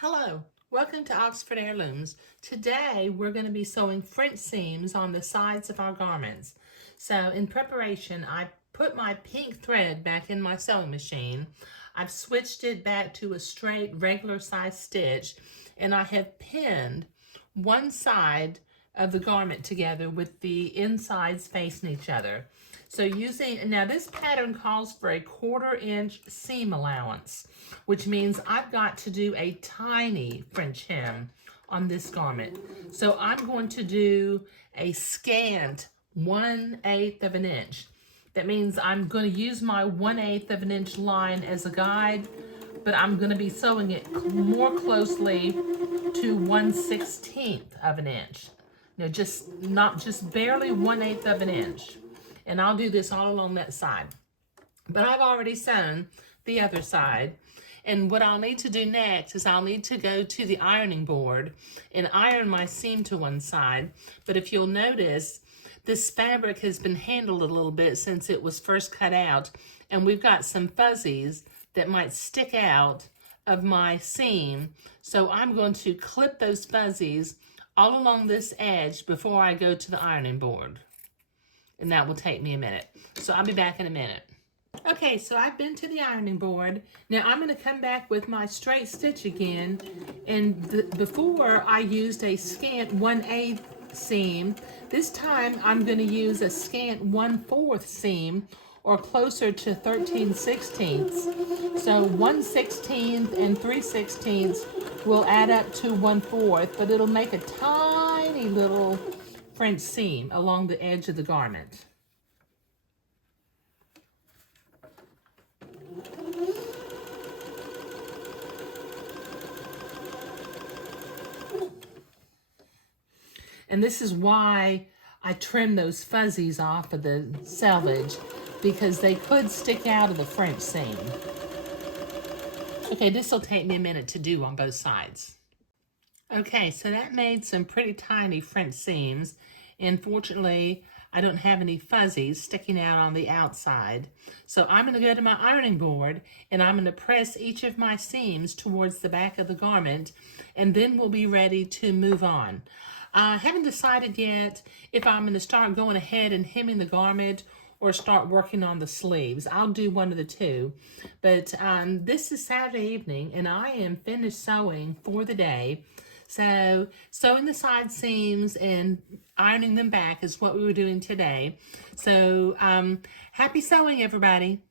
Hello, welcome to Oxford Heirlooms. Today we're going to be sewing French seams on the sides of our garments. So in preparation, I put my pink thread back in my sewing machine. I've switched it back to a straight regular size stitch, and I have pinned one side of the garment together with the insides facing each other. So now this pattern calls for a 1/4 inch seam allowance, which means I've got to do a tiny French hem on this garment. So I'm going to do a scant 1/8 of an inch. That means I'm going to use my 1/8 of an inch line as a guide, but I'm going to be sewing it more closely to 1/16 of an inch. Just barely 1/8 of an inch. And I'll do this all along that side. But I've already sewn the other side. And what I'll need to do next is I'll need to go to the ironing board and iron my seam to one side. But if you'll notice, this fabric has been handled a little bit since it was first cut out. And we've got some fuzzies that might stick out of my seam. So I'm going to clip those fuzzies all along this edge before I go to the ironing board. And that will take me a minute. So I'll be back in a minute. Okay, so I've been to the ironing board. Now I'm going to come back with my straight stitch again. And before I used a scant 1/8 seam. This time I'm going to use a scant 1/4 seam, or closer to 13/16. So 1/16 and 3/16 will add up to 1/4, but it'll make a tiny little French seam along the edge of the garment. And this is why I trimmed those fuzzies off of the selvage, because they could stick out of the French seam. Okay, this will take me a minute to do on both sides. Okay, so that made some pretty tiny French seams. Unfortunately, I don't have any fuzzies sticking out on the outside. So I'm going to go to my ironing board and I'm going to press each of my seams towards the back of the garment, and then we'll be ready to move on. I haven't decided yet if I'm going to start going ahead and hemming the garment or start working on the sleeves. I'll do one of the two. But this is Saturday evening and I am finished sewing for the day. So sewing the side seams and ironing them back is what we were doing today. So happy sewing, everybody.